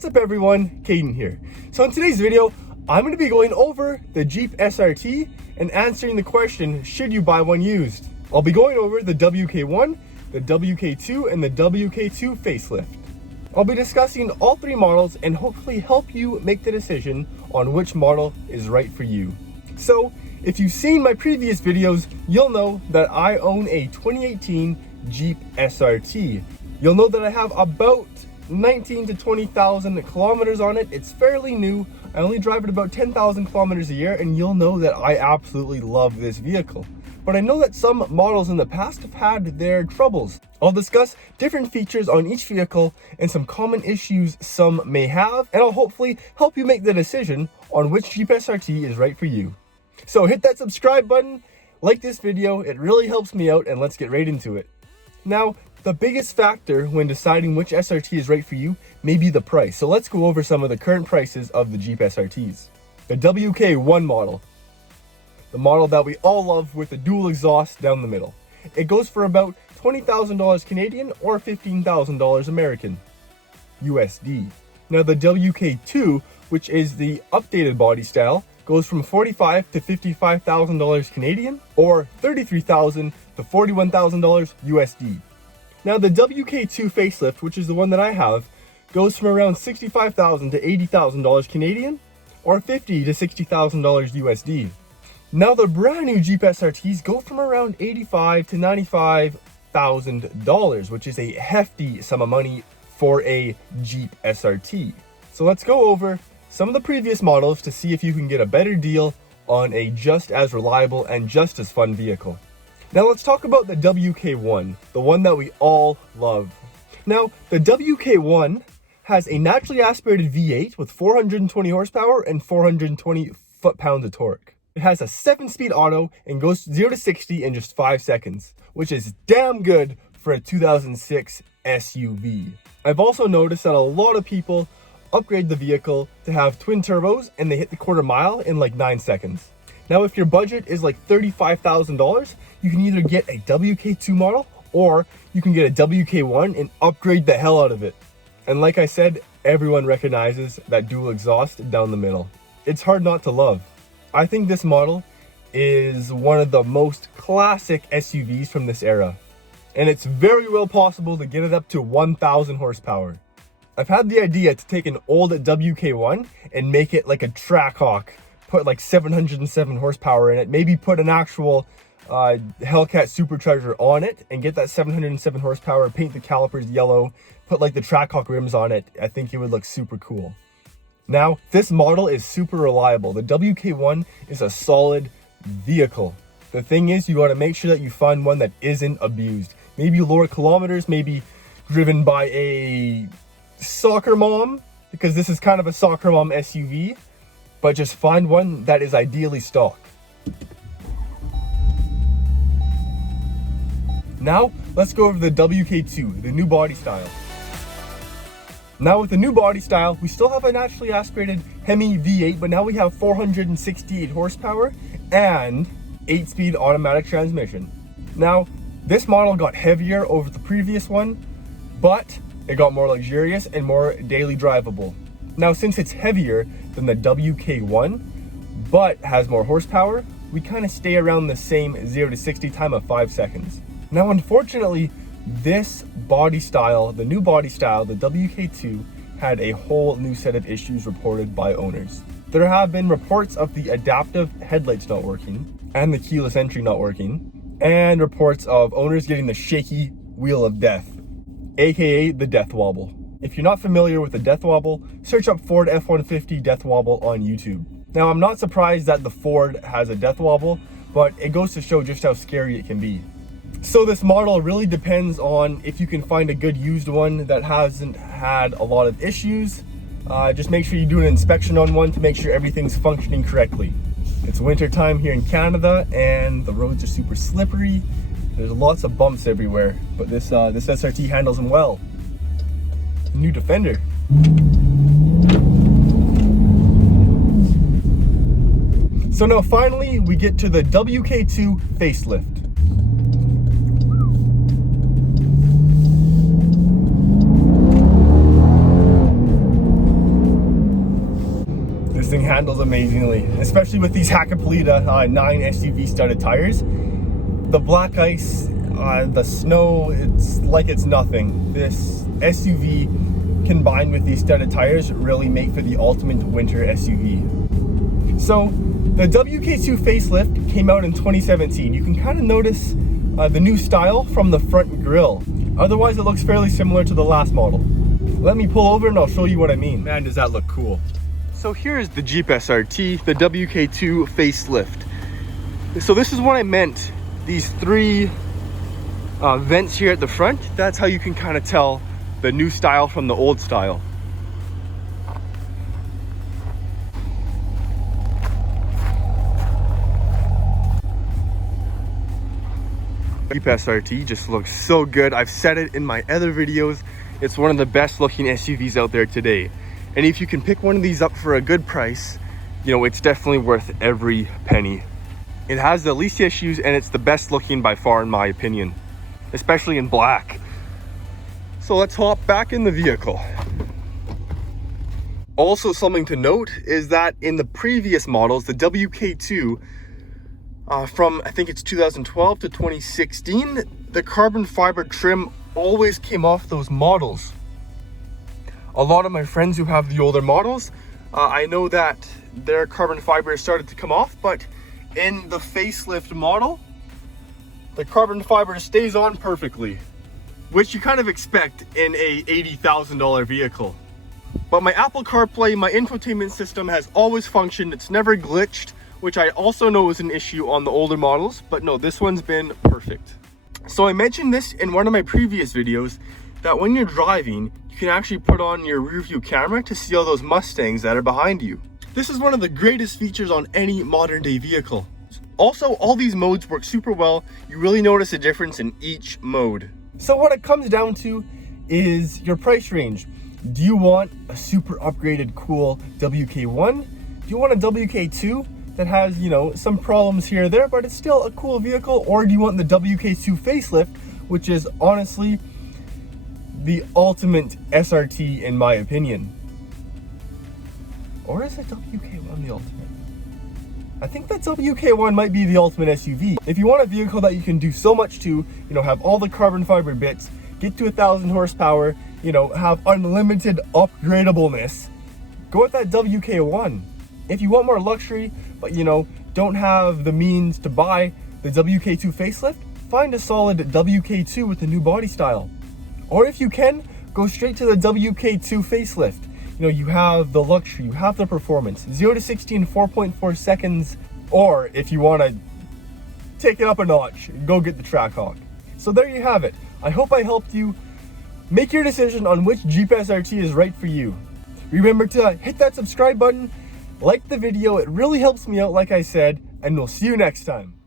What's up everyone, Caden here. So in today's video, I'm going to be going over the Jeep SRT and answering the question, should you buy one used? I'll be going over the WK1, the WK2, and the WK2 facelift. I'll be discussing all three models and hopefully help you make the decision on which model is right for you. So if you've seen my previous videos, you'll know that I own a 2018 Jeep SRT. You'll know that I have about 19 to 20,000 kilometers on it. It's fairly new. I only drive it about 10,000 kilometers a year, and you'll know that I absolutely love this vehicle. But I know that some models in the past have had their troubles. I'll discuss different features on each vehicle and some common issues some may have, and I'll hopefully help you make the decision on which Jeep SRT is right for you. So hit that subscribe button, like this video, it really helps me out, and let's get right into it. Now, the biggest factor when deciding which SRT is right for you may be the price. So let's go over some of the current prices of the Jeep SRTs. The WK1 model, the model that we all love with the dual exhaust down the middle. It goes for about $20,000 Canadian or $15,000 American USD. Now the WK2, which is the updated body style, goes from $45,000 to $55,000 Canadian or $33,000 to $41,000 USD. Now the WK2 facelift, which is the one that I have, goes from around $65,000 to $80,000 Canadian or $50,000 to $60,000 USD. Now the brand new Jeep SRTs go from around $85,000 to $95,000, which is a hefty sum of money for a Jeep SRT. So let's go over some of the previous models to see if you can get a better deal on a just as reliable and just as fun vehicle. Now let's talk about the WK1, the one that we all love. Now the WK1 has a naturally aspirated V8 with 420 horsepower and 420 foot-pounds of torque. It has a 7-speed auto and goes 0 to 60 in just 5 seconds, which is damn good for a 2006 SUV. I've also noticed that a lot of people upgrade the vehicle to have twin turbos and they hit the quarter mile in like 9 seconds. Now if your budget is like $35,000, you can either get a WK2 model or you can get a WK1 and upgrade the hell out of it. And like I said, everyone recognizes that dual exhaust down the middle. It's hard not to love. I think this model is one of the most classic SUVs from this era, and it's very well possible to get it up to 1,000 horsepower. I've had the idea to take an old WK1 and make it like a Trackhawk, put like 707 horsepower in it, maybe put an actual Hellcat supercharger on it and get that 707 horsepower, paint the calipers yellow, put like the Trackhawk rims on it. I think it would look super cool. Now, this model is super reliable. The WK1 is a solid vehicle. The thing is, you gotta make sure that you find one that isn't abused. Maybe lower kilometers, maybe driven by a soccer mom, because this is kind of a soccer mom SUV, but just find one that is ideally stock. Now, let's go over the WK2, the new body style. Now with the new body style, we still have a naturally aspirated Hemi V8, but now we have 468 horsepower and 8-speed automatic transmission. Now, this model got heavier over the previous one, but it got more luxurious and more daily drivable. Now, since it's heavier than the WK1, but has more horsepower, we kind of stay around the same 0 to 60 time of 5 seconds. Now, unfortunately, this body style, the new body style, the WK2, had a whole new set of issues reported by owners. There have been reports of the adaptive headlights not working and the keyless entry not working, and reports of owners getting the shaky wheel of death, aka the death wobble. If you're not familiar with the death wobble, search up Ford F-150 death wobble on YouTube. Now, I'm not surprised that the Ford has a death wobble, but it goes to show just how scary it can be. So this model really depends on if you can find a good used one that hasn't had a lot of issues. Just make sure you do an inspection on one to make sure everything's functioning correctly. It's winter time here in Canada and the roads are super slippery. There's lots of bumps everywhere, but this SRT handles them well. New Defender. So now finally we get to the WK2 facelift. handles amazingly, especially with these Hakkapeliitta 9 SUV studded tires. The black ice, the snow, it's like it's nothing. This SUV combined with these studded tires really make for the ultimate winter SUV. So the WK2 facelift came out in 2017. You can kind of notice the new style from the front grille. Otherwise, it looks fairly similar to the last model. Let me pull over and I'll show you what I mean. Man, does that look cool. So here's the Jeep SRT, the WK2 facelift. So this is what I meant. These 3 vents here at the front, that's how you can kind of tell the new style from the old style. Jeep SRT just looks so good. I've said it in my other videos. It's one of the best looking SUVs out there today. And if you can pick one of these up for a good price, you know, it's definitely worth every penny. It has the least issues and it's the best looking by far in my opinion, especially in black. So let's hop back in the vehicle. Also, something to note is that in the previous models, the WK2, from I think it's 2012 to 2016, the carbon fiber trim always came off those models. A lot of my friends who have the older models, I know that their carbon fiber started to come off, but in the facelift model, the carbon fiber stays on perfectly, which you kind of expect in a $80,000 vehicle. But my Apple CarPlay, my infotainment system has always functioned. It's never glitched, which I also know is an issue on the older models, but no, this one's been perfect. So I mentioned this in one of my previous videos, that when you're driving, you can actually put on your rear view camera to see all those Mustangs that are behind you. This is one of the greatest features on any modern day vehicle. Also, all these modes work super well. You really notice a difference in each mode. So what it comes down to is your price range. Do you want a super upgraded cool WK1? Do you want a WK2 that has, you know, some problems here or there, but it's still a cool vehicle? Or do you want the WK2 facelift, which is honestly the ultimate SRT in my opinion? Or is it WK1 the ultimate? I think that WK1 might be the ultimate SUV. If you want a vehicle that you can do so much to, you know, have all the carbon fiber bits, get to 1,000 horsepower, you know, have unlimited upgradableness, go with that WK1. If you want more luxury, but you know, don't have the means to buy the WK2 facelift, find a solid WK2 with the new body style. Or if you can, go straight to the WK2 facelift. You know, you have the luxury, you have the performance, 0 to 60 in 4.4 seconds. Or if you want to take it up a notch, go get the Trackhawk. So there you have it. I hope I helped you make your decision on which Jeep SRT is right for you. Remember to hit that subscribe button, like the video, it really helps me out like I said, and we'll see you next time.